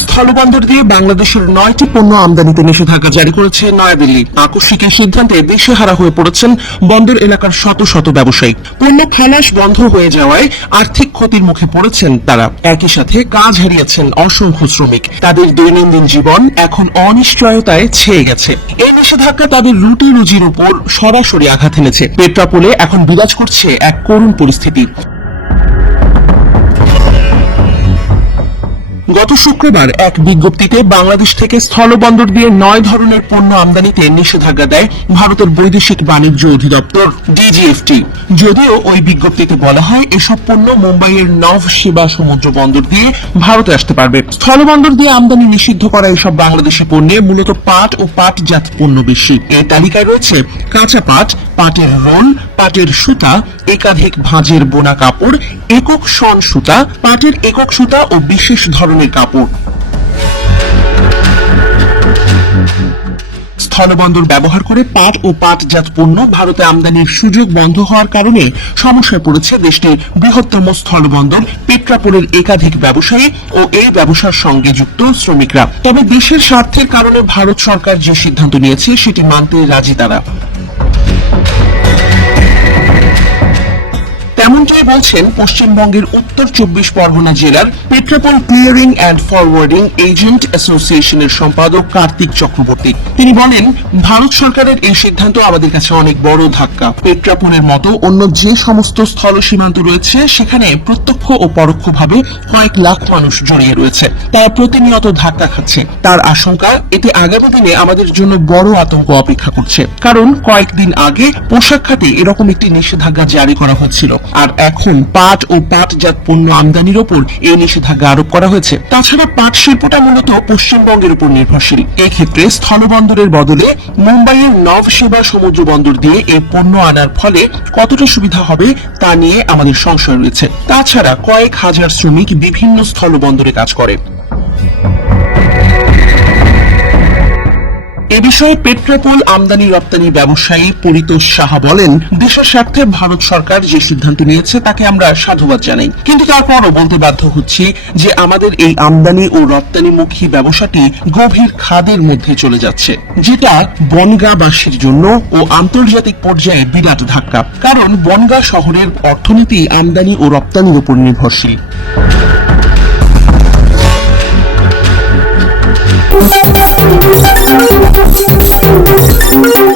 স্থলবন্দর দিয়ে বাংলাদেশের 9টি পণ্য আমদানিতে নিষেধাজ্ঞা জারি করেছে নয়াদিল্লি। আকস্মিক এই সিদ্ধান্তে দিশেহারা হয়ে পড়েছেন বন্দর এলাকার শত শত ব্যবসায়ী। পণ্য খালাস বন্ধ হয়ে যাওয়ায় আর্থিক ক্ষতির মুখে পড়েছেন তারা। একই সাথে কাজ হারিয়েছেন অসংখ্য শ্রমিক। তাদের দৈনন্দিন জীবন এখন অনিশ্চয়তায় ছেয়ে গেছে। এই নিষেধাজ্ঞা তাদের রুটি রুজির উপর সরাসরি আঘাত এনেছে। পেট্রাপোলে এখন বিরাজ করছে এক করুণ পরিস্থিতি। গত শুক্রবার এক বিজ্ঞপ্তিতে বাংলাদেশ থেকে স্থলবন্দর দিয়ে 9 ধরনের পণ্য আমদানিতে নিষেধাজ্ঞা দেয় ভারতের বৈদেশিক বাণিজ্য অধিদপ্তর ডিজিএফটি। যদিও ওই বিজ্ঞপ্তিতে বলা হয় এসব পণ্য মুম্বাইয়ের নভ সেবা সমুদ্র বন্দর দিয়ে ভারতে আসতে পারবে। স্থলবন্দর দিয়ে আমদানি নিষিদ্ধ করা এসব বাংলাদেশি পণ্যে মূলত পাট ও পাটজাত পণ্য বেশি। এই তালিকায় রয়েছে কাঁচা পাট, পাটের রোল, পাটের সুতা, একাধিক ভাঁজের বোনা কাপড়, একক শন সুতা, পাটের একক সুতা ও বিশেষ ধরনের কাপড়। স্থলবন্দর ব্যবহার করে পাট ও পাটজাত পণ্য ভারতে আমদানির সুযোগ বন্ধ হওয়ার কারণে সমস্যায় পড়েছে দেশটির বৃহত্তম স্থলবন্দর পেট্রাপোলের একাধিক ব্যবসায়ী ও এই ব্যবসার সঙ্গে যুক্ত শ্রমিকরা। তবে দেশের স্বার্থের কারণে ভারত সরকার যে সিদ্ধান্ত নিয়েছে সেটি মানতে রাজি তারা। তেমনটাই বলছেন পশ্চিমবঙ্গের উত্তর 24 পরগনা জেলার Petrapole clearing and forwarding agent অ্যাসোসিয়েশনের সম্পাদক কার্তিক চক্রবর্তী। তিনি বলেন, ভারত সরকারের এই সিদ্ধান্ত আমাদের কাছে অনেক বড় ধাক্কা। পেট্রাপোলের মতো অন্য যে সমস্ত স্থল সীমান্ত রয়েছে সেখানে প্রত্যক্ষ ও পরোক্ষভাবে কয়েক লাখ মানুষ জড়িয়ে রয়েছে। তারা প্রতিনিয়ত ধাক্কা খাচ্ছে। তার আশঙ্কা এতে আগামী দিনে আমাদের জন্য বড় আতঙ্ক অপেক্ষা করছে। কারণ কয়েকদিন আগে পোশাক খাতে এরকম একটি নিষেধাজ্ঞা জারি করা হয়েছিল, আর এখন পাট ও পাটজাত পণ্য আমদানির উপর এই নিষেধাজ্ঞা আরোপ করা হয়েছে। তাছাড়া পাট শিল্পটা মূলত পশ্চিমবঙ্গের উপর নির্ভরশীল। এক্ষেত্রে স্থলবন্দরের বদলে মুম্বাইয়ের নভ সেবা সমুদ্র বন্দর দিয়ে এই পণ্য আনার ফলে কতটা সুবিধা হবে তা নিয়ে আমাদের সংশয় রয়েছে। তাছাড়া কয়েক হাজার শ্রমিক বিভিন্ন স্থলবন্দরে কাজ করে। এ বিষয়ে পেট্রাপোল আমদানি রপ্তানি ব্যবসায়ী পরিতোষ সাহা বলেন, দেশের স্বার্থে ভারত সরকার যে সিদ্ধান্ত নিয়েছে তাকে আমরা সাধুবাদ জানাই, কিন্তু তারপরও বলতে বাধ্য হচ্ছি যে আমাদের এই আমদানি ও রপ্তানিমুখী ব্যবসাটি গভীর খাদের মধ্যে চলে যাচ্ছে, যেটা বনগাঁবাসীর জন্য ও আন্তর্জাতিক পর্যায়ে বিরাট ধাক্কা। কারণ বনগাঁ শহরের অর্থনীতি আমদানি ও রপ্তানির উপর নির্ভরশীল। Thank you.